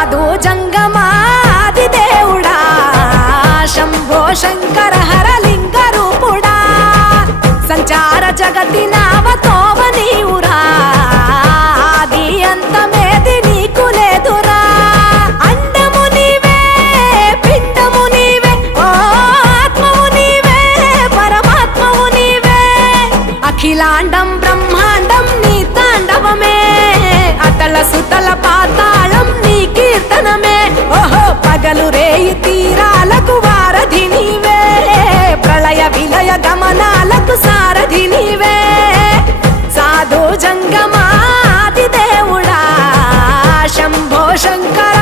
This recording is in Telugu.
సాధు జంగమాది దేవుడా శంభో శంకర హరలింగ రూపుడా సంచార జగతి నావతోవ నీవురా ఆది అంతమేది నీకు లేదురా అండము నీవే పిండము నీవే ఓ ఆత్మవు నీవే పరమాత్మవు నీవే అఖిలాండం బ్రహ్మాండం నీ తాండవమే అతల సుతల పాతాళం నీ కీర్తనమే ఓహో పగలు రేయి తీరాలకు వారధి నీవే ప్రళయ విలయ గమనాలకు సారథి నీవే సాధు జంగమాది దేవుడా శంభో శంకర